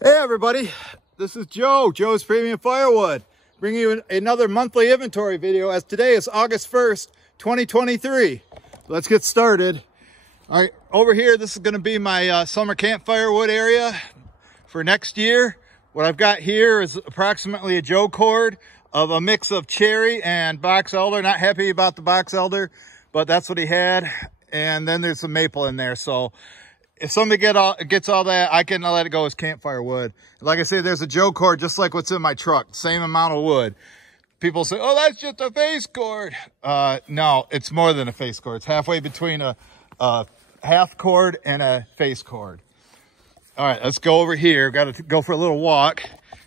Hey everybody, this is Joe's Premium Firewood, bringing you another monthly inventory video as today is August 1st, 2023. Let's get started. All right, over here, this is gonna be my summer camp firewood area for next year. What I've got here is approximately a Joe cord of a mix of cherry and box elder. Not happy about the box elder, but that's what he had. And then there's some maple in there, so if somebody gets all that, I can let it go as campfire wood. Like I say, there's a Joe cord just like what's in my truck, same amount of wood. People say, oh, that's just a face cord. No, it's more than a face cord. It's halfway between a half cord and a face cord. All right, let's go over here. Got to go for a little walk.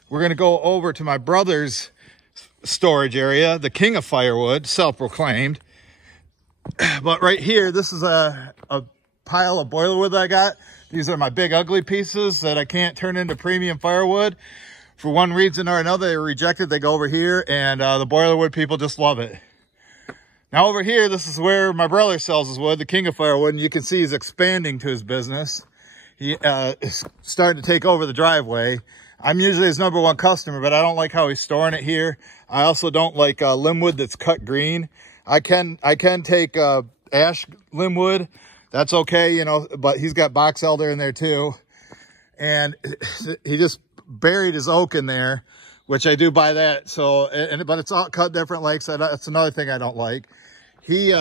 We're going to go over to my brother's storage area, the king of firewood, self-proclaimed. But right here, this is a pile of boiler wood that I got. These are my big ugly pieces that I can't turn into premium firewood. For one reason or another, they're rejected. They go over here, and the boiler wood people just love it. Now over here, this is where my brother sells his wood, the king of firewood, and you can see he's expanding to his business. He is starting to take over the driveway. I'm usually his #1 customer, but I don't like how he's storing it here. I also don't like limb wood that's cut green. I can take ash limb wood. That's okay, you know, but he's got box elder in there too. And he just buried his oak in there, which I do buy that. So, but it's all cut different lengths. That's another thing I don't like. He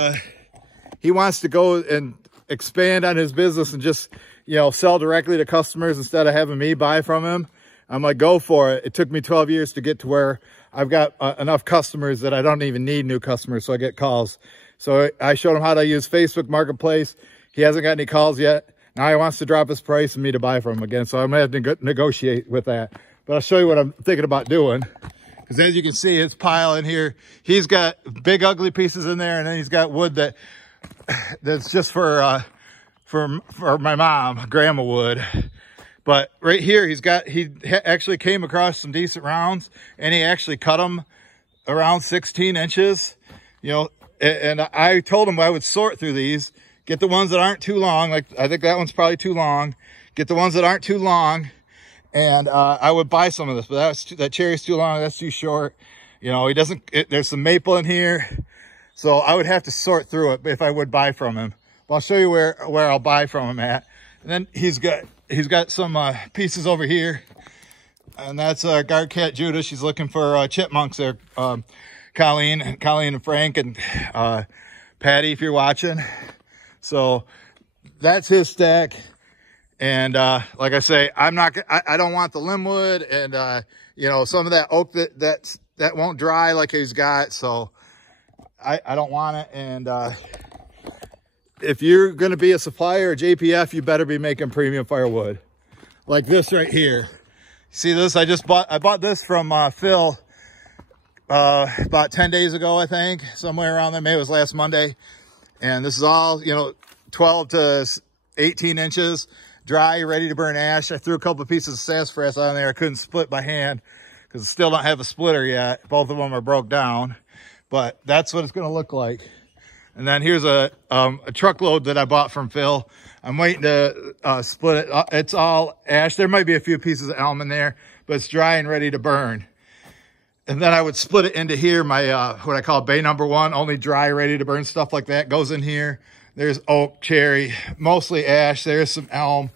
wants to go and expand on his business and just, you know, sell directly to customers instead of having me buy from him. I'm like, go for it. It took me 12 years to get to where I've got enough customers that I don't even need new customers. So I get calls. So I showed him how to use Facebook Marketplace. He hasn't got any calls yet. Now he wants to drop his price and me to buy from him again. So I'm going to have to negotiate with that. But I'll show you what I'm thinking about doing. Because as you can see, his pile in here, he's got big ugly pieces in there. And then he's got wood that's just for my mom, grandma wood. But right here, he actually came across some decent rounds. And he actually cut them around 16 inches. You know, and I told him I would sort through these. Get the ones that aren't too long. Like, I think that one's probably too long. Get the ones that aren't too long. And I would buy some of this, but that cherry's too long. That's too short. You know, there's some maple in here. So I would have to sort through it if I would buy from him. But I'll show you where I'll buy from him at. And then he's got some pieces over here. And that's guard cat Judah. She's looking for chipmunks there. Colleen and Frank and Patty, if you're watching. So that's his stack. And like I say, I don't want the limb wood and you know, some of that oak that won't dry like he's got. So I don't want it. And if you're going to be a supplier of JPF, you better be making premium firewood like this right here. See this? I bought this from Phil about 10 days ago, I think, somewhere around there. Maybe it was last Monday. And this is all, you know, 12 to 18 inches, dry, ready to burn ash. I threw a couple of pieces of sassafras on there. I couldn't split by hand because I still don't have a splitter yet. Both of them are broke down, but that's what it's going to look like. And then here's a truckload that I bought from Phil. I'm waiting to split it. It's all ash. There might be a few pieces of elm in there, but it's dry and ready to burn. And then I would split it into here, my what I call bay #1, only dry, ready to burn stuff like that goes in here. There's oak, cherry, mostly ash. There's some elm.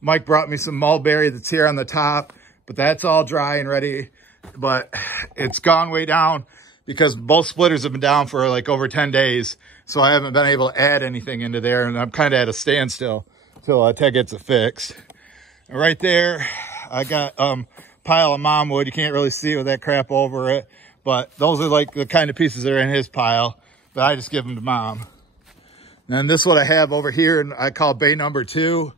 Mike brought me some mulberry that's here on the top, but that's all dry and ready. But it's gone way down because both splitters have been down for like over 10 days. So I haven't been able to add anything into there, and I'm kind of at a standstill until Ted gets it fixed. And right there, I got pile of mom wood. You can't really see it with that crap over it, but those are like the kind of pieces that are in his pile, but I just give them to mom. And this is what I have over here, and I call bay #2.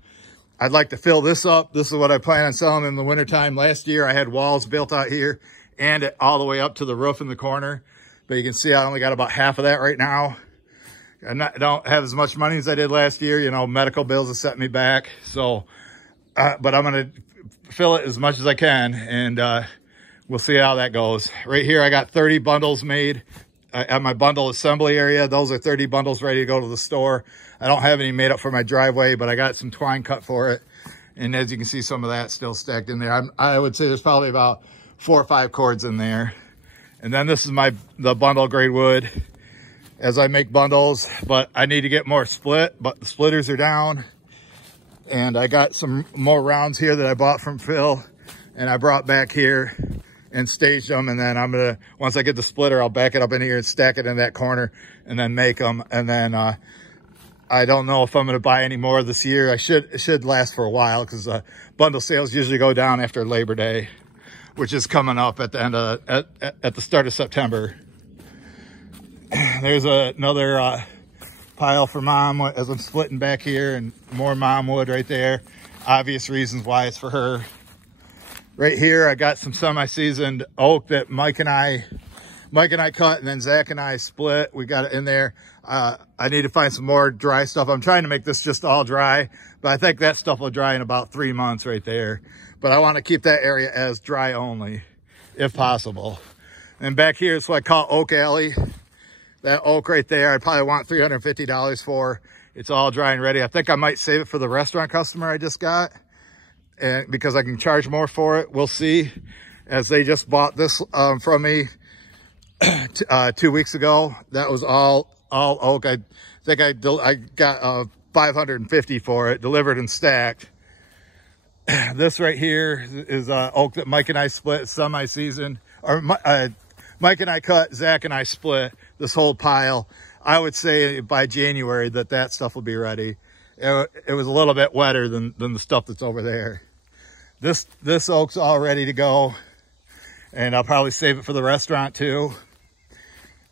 I'd like to fill this up. This is what I plan on selling in the wintertime. Last year I had walls built out here and all the way up to the roof in the corner, but you can see I only got about half of that right now. I don't have as much money as I did last year. You know, medical bills have set me back. So, but I'm going to fill it as much as I can, and we'll see how that goes. Right here, I got 30 bundles made at my bundle assembly area. Those are 30 bundles ready to go to the store. I don't have any made up for my driveway, but I got some twine cut for it. And as you can see, some of that still stacked in there. I would say there's probably about 4 or 5 cords in there. And then this is the bundle grade wood as I make bundles, but I need to get more split, but the splitters are down. And I got some more rounds here that I bought from Phil and I brought back here and staged them. And then once I get the splitter, I'll back it up in here and stack it in that corner and then make them. And then, I don't know if I'm going to buy any more this year. It should last for a while because bundle sales usually go down after Labor Day, which is coming up at the end of at the start of September. There's another pile for Mom as I'm splitting back here, and more mom wood right there. Obvious reasons why it's for her. Right here, I got some semi-seasoned oak that Mike and I cut, and then Zach and I split. We got it in there. I need to find some more dry stuff. I'm trying to make this just all dry, but I think that stuff will dry in about 3 months right there. But I want to keep that area as dry only, if possible. And back here is what I call Oak Alley. That oak right there, I probably want $350 for. It's all dry and ready. I think I might save it for the restaurant customer I just got, and because I can charge more for it. We'll see, as they just bought this from me 2 weeks ago. That was all oak. I think I got $550 for it, delivered and stacked. This right here is oak that Mike and I split, semi-seasoned. Or Mike and I cut, Zach and I split this whole pile. I would say by January that stuff will be ready. It was a little bit wetter than the stuff that's over there. This oak's all ready to go, and I'll probably save it for the restaurant too.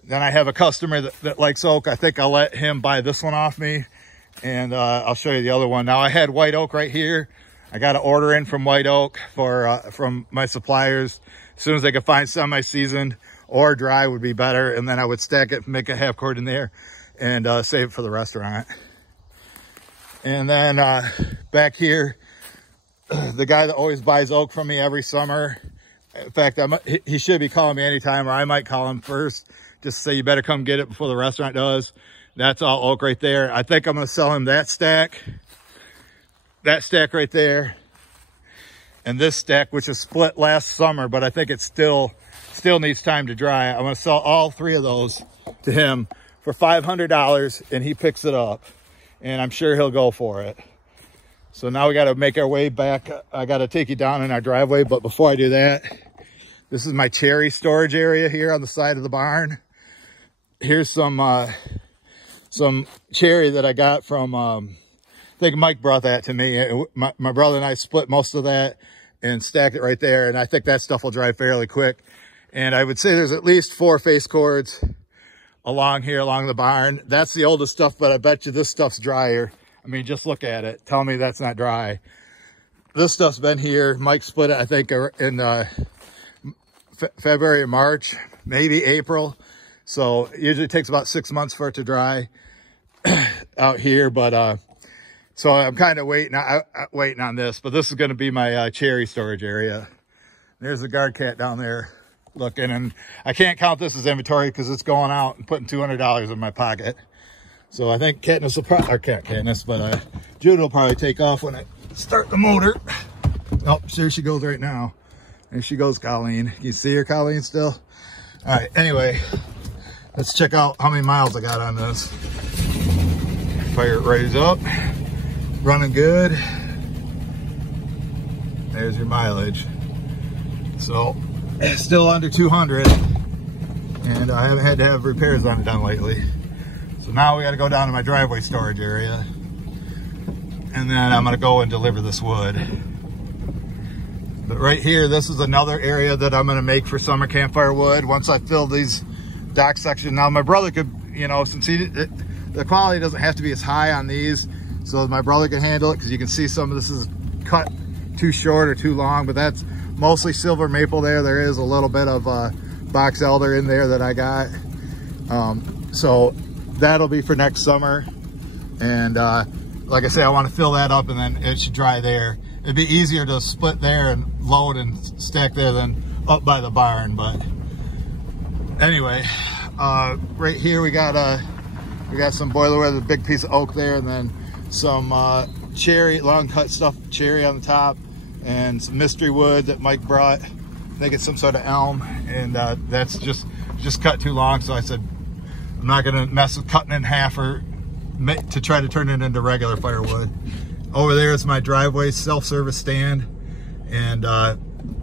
Then I have a customer that likes oak. I think I'll let him buy this one off me, and I'll show you the other one. Now I had white oak right here. I got an order in from white oak from my suppliers. As soon as they could find semi-seasoned or dry would be better, and then I would stack it, make a half cord in there, and save it for the restaurant. And then back here, the guy that always buys oak from me every summer. In fact, he should be calling me anytime, or I might call him first, just say you better come get it before the restaurant does. That's all oak right there. I think I'm going to sell him that stack right there, and this stack, which is split last summer, but I think it still needs time to dry. I'm going to sell all 3 of those to him for $500, and he picks it up, and I'm sure he'll go for it. So now we got to make our way back. I got to take you down in our driveway, but before I do that, this is my cherry storage area here on the side of the barn. Here's some cherry that I got from, I think Mike brought that to me. My brother and I split most of that and stacked it right there, and I think that stuff will dry fairly quick. And I would say there's at least 4 face cords along here, along the barn. That's the oldest stuff, but I bet you this stuff's drier. I mean, just look at it. Tell me that's not dry. This stuff's been here. Mike split it, I think, in February or March, maybe April. So it usually takes about 6 months for it to dry out here. But so I'm kind of waiting on this. But this is going to be my cherry storage area. There's the guard cat down there looking. And I can't count this as inventory because it's going out and putting $200 in my pocket. So I think Katniss will probably, or Katniss, but Judah will probably take off when I start the motor. Oh, there she goes right now. There she goes, Colleen. Can you see her, Colleen, still? All right, anyway, let's check out how many miles I got on this. Fire it right up. Running good. There's your mileage. So, it's still under 200. And I haven't had to have repairs on it done lately. So now we got to go down to my driveway storage area, and then I'm going to go and deliver this wood. But right here, this is another area that I'm going to make for summer campfire wood once I fill these dock sections. Now my brother could, you know, since the quality doesn't have to be as high on these, so my brother can handle it, because you can see some of this is cut too short or too long, but that's mostly silver maple there. There is a little bit of box elder in there that I got. So that'll be for next summer. And like I say, I want to fill that up, and then it should dry there. It'd be easier to split there and load and stack there than up by the barn. But anyway, right here we got some boiler with a big piece of oak there, and then some cherry, long cut stuff, cherry on the top, and some mystery wood that Mike brought. I think it's some sort of elm, and that's just cut too long, so I said I'm not gonna mess with cutting it in half or to try to turn it into regular firewood. Over there is my driveway self-service stand, and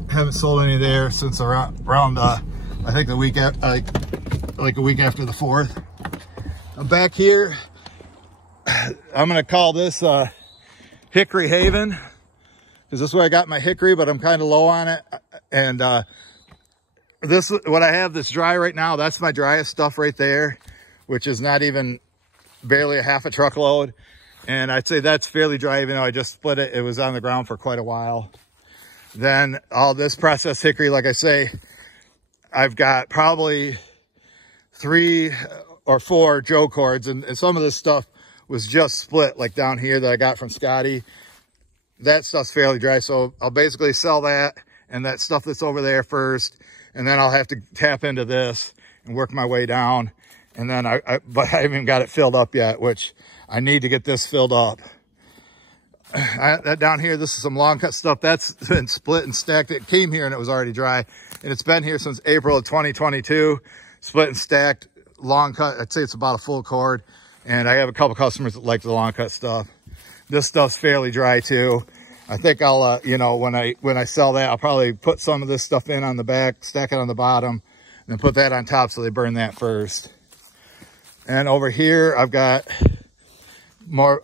haven't sold any there since around I think the week like a week after the 4th. I'm back here. I'm gonna call this Hickory Haven, because this is where I got my hickory, but I'm kind of low on it. And this, what I have that's dry right now, that's my driest stuff right there, which is not even barely a half a truckload. And I'd say that's fairly dry, even though I just split it. It was on the ground for quite a while. Then all this processed hickory, like I say, I've got probably 3 or 4 Joe cords, and some of this stuff was just split, like down here that I got from Scotty. That stuff's fairly dry, so I'll basically sell that and that stuff that's over there first, and then I'll have to tap into this and work my way down. And then but I haven't got it filled up yet, which I need to get this filled up. That down here, this is some long cut stuff that's been split and stacked. It came here and it was already dry, and it's been here since April of 2022. Split and stacked, long cut. I'd say it's about a full cord, and I have a couple customers that like the long cut stuff. This stuff's fairly dry too. I think I'll, you know, when I sell that, I'll probably put some of this stuff in on the back, stack it on the bottom, and then put that on top so they burn that first. And over here, I've got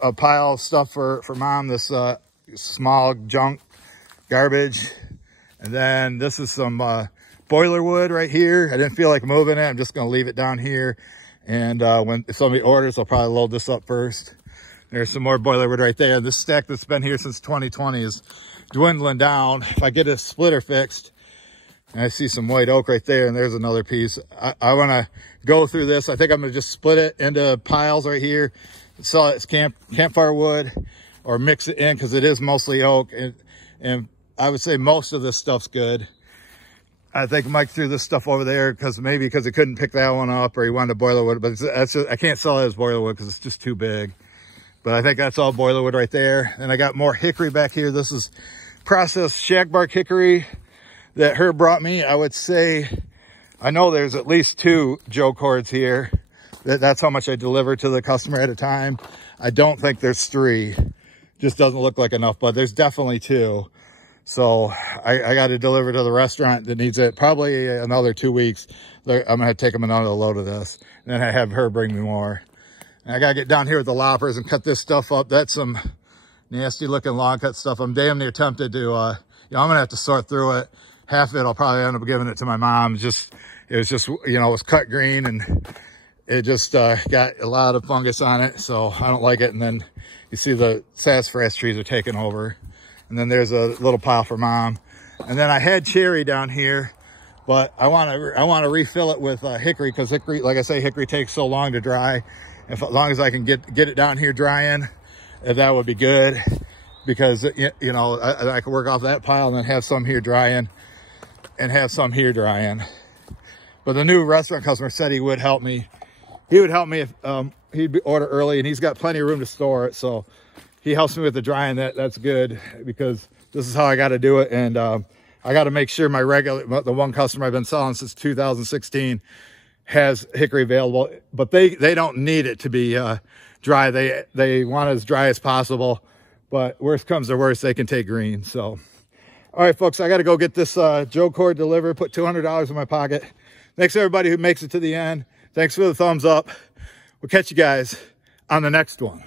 a pile of stuff for mom, this small junk garbage. And then this is some boiler wood right here. I didn't feel like moving it. I'm just going to leave it down here. And if somebody orders, I'll probably load this up first. There's some more boiler wood right there. This stack that's been here since 2020 is dwindling down. If I get a splitter fixed, and I see some white oak right there, and there's another piece. I want to go through this. I think I'm going to just split it into piles right here, sell it as campfire wood, or mix it in, because it is mostly oak. And I would say most of this stuff's good. I think Mike threw this stuff over there because he couldn't pick that one up, or he wanted boiler wood. But that's just, I can't sell it as boiler wood because it's just too big. But I think that's all boiler wood right there. And I got more hickory back here. This is processed shagbark hickory that Herb brought me. I would say, I know there's at least 2 Joe cords here. That's how much I deliver to the customer at a time. I don't think there's 3. Just doesn't look like enough, but there's definitely 2. So I got to deliver to the restaurant that needs it probably another 2 weeks. I'm going to take them another load of this. And then I have her bring me more. And I got to get down here with the loppers and cut this stuff up. That's some nasty looking long cut stuff. I'm damn near tempted to, you know, I'm going to have to sort through it. Half of it, I'll probably end up giving it to my mom. It was just, you know, it was cut green, and it just got a lot of fungus on it. So I don't like it. And then you see the sassafras trees are taking over. And then there's a little pile for mom. And then I had cherry down here, but I want to refill it with hickory, because hickory, like I say, hickory takes so long to dry. As long as I can get it down here drying, that would be good, because, you know, I can work off that pile and then have some here drying and have some here drying. But the new restaurant customer said he would help me. He would help me if he'd order early, and he's got plenty of room to store it. So he helps me with the drying. That's good, because this is how I got to do it. And I got to make sure the one customer I've been selling since 2016 has hickory available, but they don't need it to be dry. They want it as dry as possible, but worst comes to worst, they can take green. So, all right, folks, I got to go get this Joe cord delivered, put $200 in my pocket. Thanks everybody who makes it to the end. Thanks for the thumbs up. We'll catch you guys on the next one.